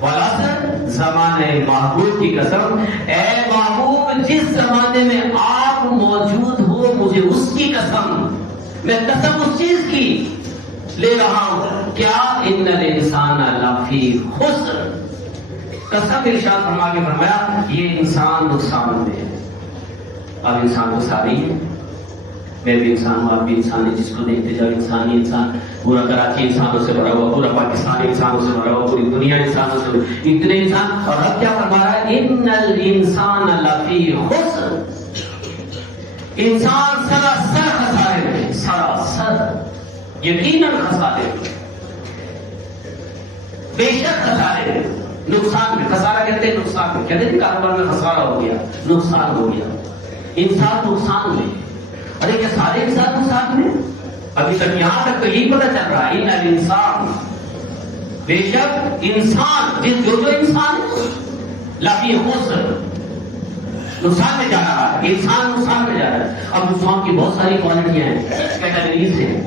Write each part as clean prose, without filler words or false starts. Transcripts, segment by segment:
والعصر زمانے محبوب کی قسم، اے محبوب جس زمانے میں آپ موجود ہو مجھے اس کی قسم، میں قسم اس چیز کی لے رہا ہوں، کیا ان الانسان لفی خسر، قسم ارشاد فرما کے فرمایا یہ انسان نقصان میں ہے۔ اب انسان کو ساری ہے، میں بھی انسان ہوں، آپ بھی انسان ہے، جس کو دیکھتے جاؤ انسان ہی انسان، پورا کراچی انسانوں سے بھرا ہوا، پورا پاکستان انسانوں سے بھرا ہوا، پوری دنیا انسانوں سے، اتنے انسان، اور اب کیا فرما رہا ہے ان الانسان لفی خسر، انسان سراسر خسارے میں، سراسر یقیناً خسارے میں، بے شک خسارے میں، نقصان میں، خسارہ کہتے ہیں نقصان میں، کہتے ہیں کاروبار میں خسارہ ہو گیا، نقصان ہو گیا، انسان نقصان میں، ارے کیا سارے انسان نقصان میں؟ ابھی تک یہاں تک تو یہی پتہ چل رہا ہے ان الانسان، بے شک انسان، جو انسان لفی خسر، نقصان میں جا رہا ہے، انسان نقصان میں جا رہا ہے۔ اب نقصان کی بہت ساری کوالٹیاں ہیں، کیٹیگریز ہیں،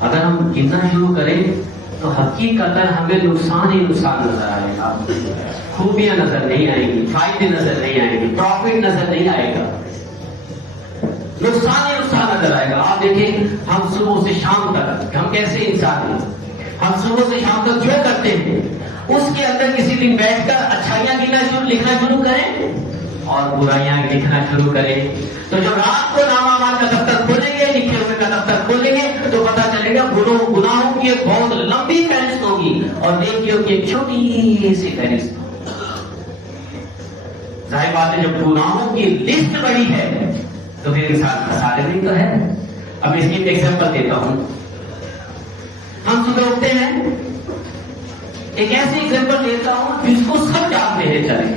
اگر ہم گننا شروع کریں تو حقیقتاً ہمیں نقصان ہی نقصان نظر آئے گا، خوبیاں نظر نہیں آئیں گی، فائدے نظر نہیں آئیں گی، پروفٹ نظر نہیں آئے گا، نقصان ہی نقصان نظر آئے گا۔ آپ دیکھیں ہم صبح سے شام تک ہم کیسے انسان ہیں، ہم صبح سے شام تک جو کرتے ہیں اس کے اندر کسی دن بیٹھ کر اچھائیاں لکھنا شروع کریں اور برائیاں لکھنا شروع کریں، تو جب رات کو نامہ کا دفتر کھولیں گے، لکھے ہوئے کا دفتر کھولیں گے تو پتہ چلے گا گناہوں کی ایک بہت لمبی فہرست ہوگی اور نیکیوں کی ایک چھوٹی سی فہرست ہوگی۔ ظاہر بات ہے جب گناہوں کی لسٹ بڑی ہے تو پھر انسان خسارے میں تو ہے۔ اب اس کی ایک ایگزامپل دیتا ہوں، ہم صبح اٹھتے ہیں، ایک ایسی ایگزامپل دیتا ہوں جس کو سب جانتے ہیں، چلیں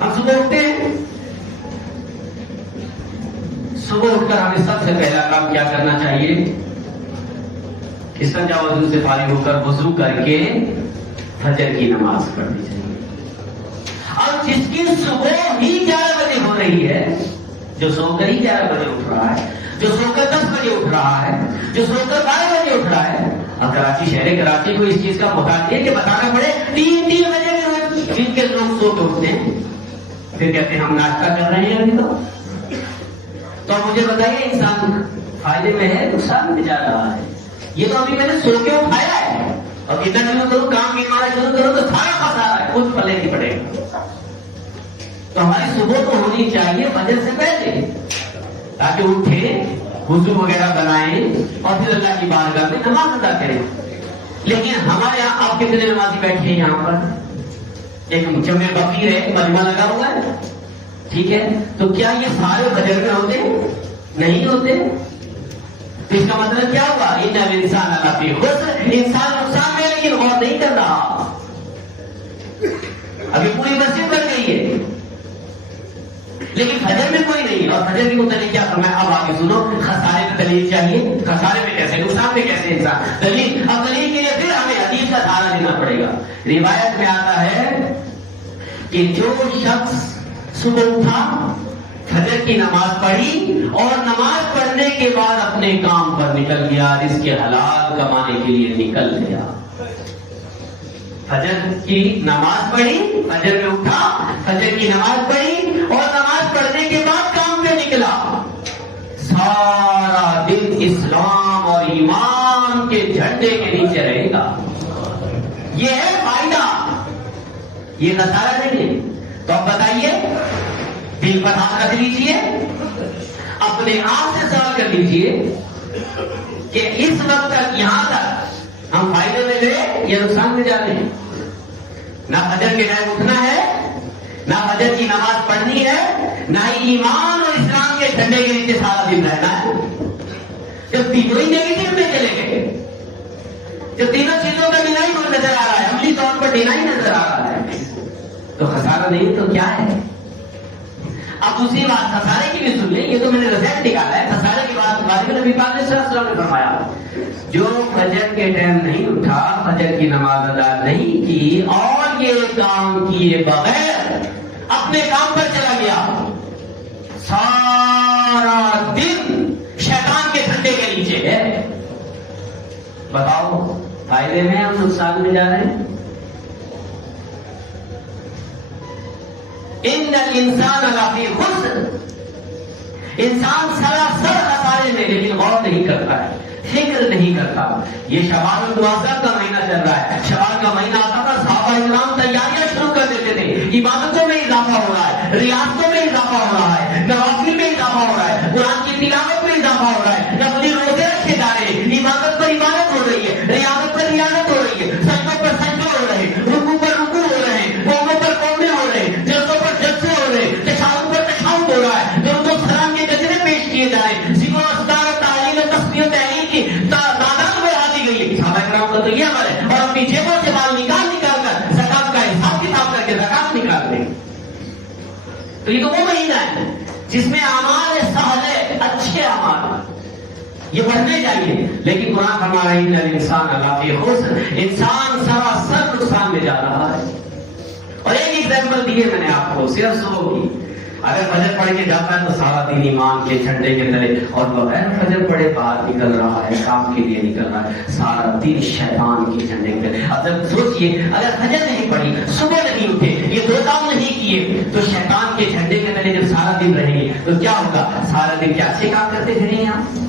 ہم صبح اٹھتے ہیں، صبح اٹھ کر ہمیں سب سے پہلا کام کیا کرنا چاہیے، استنجا وضو سے فارغ ہو کر وضو کر کے فجر کی نماز پڑھنی چاہیے۔ اور جس کی صبح ہی 11 بجے ہو رہی ہے، جو سو کر ہی 11 بجے اٹھ رہا ہے، جو سو کر 10 بجے اٹھ رہا ہے، جو سو کر 12 بجے اٹھ رہا ہے، اب کراچی شہر کراچی کو اس چیز کا محتاج ہے کہ بتانا پڑے 3 بجے میں جن کے لوگ سو کے اٹھتے ہیں، پھر کہتے ہیں ہم ناشتہ کر رہے ہیں ابھی تو مجھے بتائیے انسان فائدے میں ہے نقصان میں جا رہا ہے؟ یہ تو ابھی میں نے سو کے اٹھایا ہے، اور کتنا شروع کروں کام گنوانا شروع کروں تو سارا خسارا ہے، کچھ پلے نہیں پڑے گا۔ تو ہماری صبح تو ہونی چاہیے فجر سے پہلے، تاکہ اٹھے وضو وغیرہ بنائیں اور پھر اللہ کی بارگاہ میں نماز ادا کریں۔ لیکن ہمارے یہاں آپ کتنے نمازی بیٹھے ہیں یہاں پر، ایک جمع بقیر ہے، مجمع لگا ہوا ہے، ٹھیک ہے، تو کیا یہ سارے فجر میں ہوتے ہیں؟ نہیں ہوتے۔ تو اس کا مطلب کیا ہوا، ان الانسان لفی خسر، انسان نقصان میں لیکن غور نہیں کر رہا۔ ابھی پوری مسجد بن گئی ہے لیکن فجر میں کوئی نہیں، اور فجر کی متعلق کیا فرمایا، اب آگے سنو، خسارے میں دلیل چاہیے، خسارے میں کیسے، نقصان میں کیسے انسان، دلیل، اب دلیل کے لیے پھر ہمیں حدیث کا سہارا لینا پڑے گا۔ روایت میں آتا ہے کہ جو شخص صبح اٹھا، فجر کی نماز پڑھی اور نماز پڑھنے کے بعد اپنے کام پر نکل گیا، رزق حلال کمانے کے لیے نکل گیا، فجر کی نماز پڑھی، فجر میں اٹھا، فجر کی نماز پڑھی اور نماز پڑھنے کے بعد کام پہ نکلا، سارا دن اسلام اور ایمان کے جھنڈے کے نیچے رہے گا۔ یہ ہے فائدہ، یہ خسارہ نہیں ہے۔ تو اب بتائیے، دل پر ہاتھ رکھ لیجیے، اپنے آپ سے سوال کر لیجیے کہ اس وقت تک یہاں تک ہم فائدے میں گئے یا نقصان میں جاتے ہیں؟ نہ فجر کے ٹائم اٹھنا ہے، نہ فجر کی نماز پڑھنی ہے، نہ ہی ایمان اور اسلام کے جھنڈے کے نیچے سارا دن رہنا ہے۔ جب تینوں ہی نیگیٹو میں چلے گئے، جب تینوں چیزوں کا ڈینائی نظر آ رہا ہے، عملی طور پر ڈینائی نظر آ رہا ہے، تو خسارہ نہیں تو کیا ہے؟ اب دوسری بات خسارے کی بھی سن لیں، یہ تو میں نے رزلٹ نکالا ہے خسارے کی بات۔ نبی پاک صلی اللہ علیہ وسلم نے فرمایا جو فجر کے ٹائم نہیں اٹھا، فجر کی نماز ادا نہیں کی اور یہ کام کیے بغیر اپنے کام پر چلا گیا، سارا دن شیطان کے جھنڈے کے نیچے ہے۔ بتاؤ فائدے میں ہم نقصان میں جا رہے ہیں؟ ان الانسان لفی خسر، انسان سراسر خسارے میں، لیکن غور نہیں کرتا ہے، فکر نہیں کرتا۔ یہ شوال المعظم کا مہینہ چل رہا ہے، شوال کا مہینہ آتا تھا، صحابہ اکرام تیاریاں شروع کر دیتے تھے، عبادتوں میں اضافہ ہو رہا ہے، ریاضتوں میں اضافہ ہو رہا ہے، نوافل میں اضافہ ہو رہا ہے، قرآن کی تلاوت میں اضافہ ہو رہا ہے، نفلی روزے رکھے جا رہے ہیں، عبادت پر عبادت ہو رہی ہے، ریاضت پر ریاضت ہو رہی ہے، سجدوں پر سجدے ہو رہے ہیں، رکوع پر رکوع ہو رہے ہیں، قوموں پر قومیں ہو رہے ہیں، جلسوں پر جلسے ہو رہے ہیں، تشہد پر تشہد ہو رہا ہے، درود و سلام کے گجرے پیش کیے جا رہے ہیں، ذکر و اذکار و تعلیل و تسبیح و تحلیل کی تعداد بڑھا دی گئی ہے۔ صحابہ کرام کا تو یہ عمل ہے، اور اپنی جیبوں سے مال نکال نکال کر زکات کا حساب کتاب کر کے زکات نکال دیں۔ تو یہ تو وہ مہینہ ہے جس میں اعمال صالح، اچھے اعمال یہ بڑھنے چاہیے، لیکن قرآن فرما رہا ہے ان الانسان لفی خسر، انسان سراسر نقصان میں جا رہا ہے۔ اور ایک ایگزامپل دیے میں نے آپ کو صرف صبح کی، اگر فجر پڑھ کے جاتا ہے تو سارا دن ایمان کے جھنڈے کے تلے، اور بغیر فجر پڑھے باہر نکل رہا ہے، کام کے لیے نکل رہا ہے، سارا دن شیطان کے جھنڈے کے تلے۔ اب جب سوچئے اگر فجر نہیں پڑھی، صبح نہیں اٹھے، یہ دو کام نہیں کیے، تو شیطان کے جھنڈے کے تلے جب سارا دن رہیں گے تو کیا ہوگا؟ سارا دن کیا اچھے کام کرتے پھریں گے آپ؟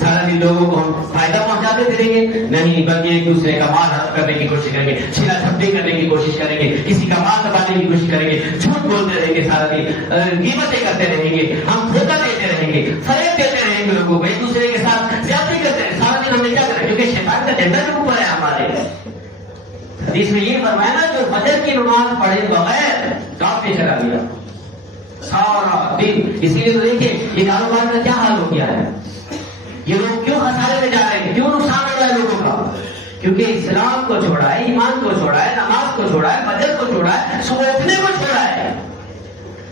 سارا دن لوگوں کو ہم فائدہ پہنچاتے پھریں گے؟ نہیں، بلکہ ایک دوسرے کا مال ہڑپ کرنے کی کوشش کریں گے، چھینا چھپٹی کرنے کی کوشش کریں گے، کسی کا مال دبانے کی کوشش کریں گے، جھوٹ بولتے رہیں گے، سارا دن غیبتیں کرتے رہیں گے، ہم دھوکہ دیتے رہیں گے، فریب دیتے رہیں گے لوگوں کو، ایک دوسرے کے ساتھ زیادتی کرتے رہیں، سارا دن ہمیں کیا کریں؟ کیونکہ شیطان کا جھنڈا کے اوپر ہے ہمارے۔ حدیث میں یہ فرمایا نا، جو فجر کی نماز پڑھے بغیر کام پہ چلا گیا سارا دن۔ اسی لیے تو دیکھیں یہ کاروبار کا کیا حال ہو گیا ہے، یہ لوگ کیوں خسارے میں جا رہے ہیں، کیوں نقصان ہو رہا ہے لوگوں کا؟ کیونکہ اسلام کو چھوڑا ہے، ایمان کو چھوڑا ہے، نماز کو چھوڑا ہے، فجر کو چھوڑا ہے، صبح اٹھنے کو چھوڑا ہے۔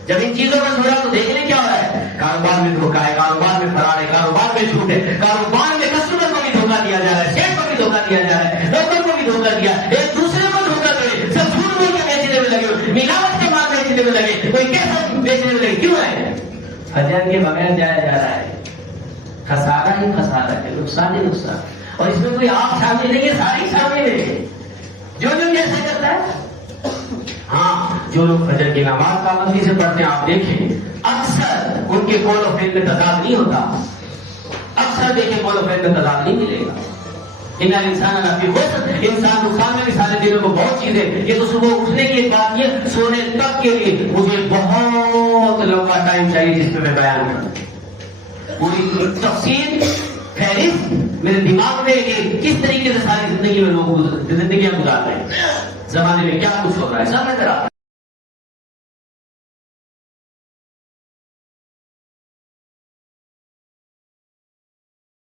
جب ان چیزوں کو چھوڑا تو دیکھنے کیا ہو رہا ہے؟ کاروبار میں دھوکہ ہے، کاروبار میں فرار ہے، کاروبار میں جھوٹ ہے، کاروبار میں کسٹمر کو بھی دھوکہ دیا جا رہا ہے، شیخ کو بھی دھوکہ دیا جا رہا ہے، ڈاکٹر کو بھی دھوکہ دیا، ایک دوسرے کو دھوکہ دے، سب جھوٹ بول کے بیچنے میں لگے، ملاوٹ کے مال بیچنے میں لگے، کوئی کیسا بیچنے میں لگے، کیوں ہے؟ فجر کے بغیر جایا جا رہا ہے، خسارہ ہی خسارہ ہے، نقصان ہی نقصان۔ اور اس میں کوئی آپ شامل نہیں ہے، ساری شامل ہے، جو کیسے کرتا ہے۔ ہاں، جو لوگ فجر کی نماز پابندی سے پڑھتے ہیں، آپ دیکھیں اکثر ان کے قول و فعل میں تضاد نہیں ہوتا، اکثر دیکھیں قول و فعل میں تضاد نہیں ملے گا۔ ان الانسان لفی خسر، انسان نقصان میں بھی سارے دنوں کو بہت چیزیں، یہ تو صبح اٹھنے کی ایک بات، یہ سونے تک کے لیے مجھے بہت لمبا ٹائم چاہیے جس میں میں بیان کروں، پوری تفصیل فہرست میرے دماغ میں کہ کس طریقے سے ساری زندگی میں لوگ زندگیاں گزارتے ہیں، زمانے میں کیا کچھ ہو رہا ہے، سب نظر آتا ہے۔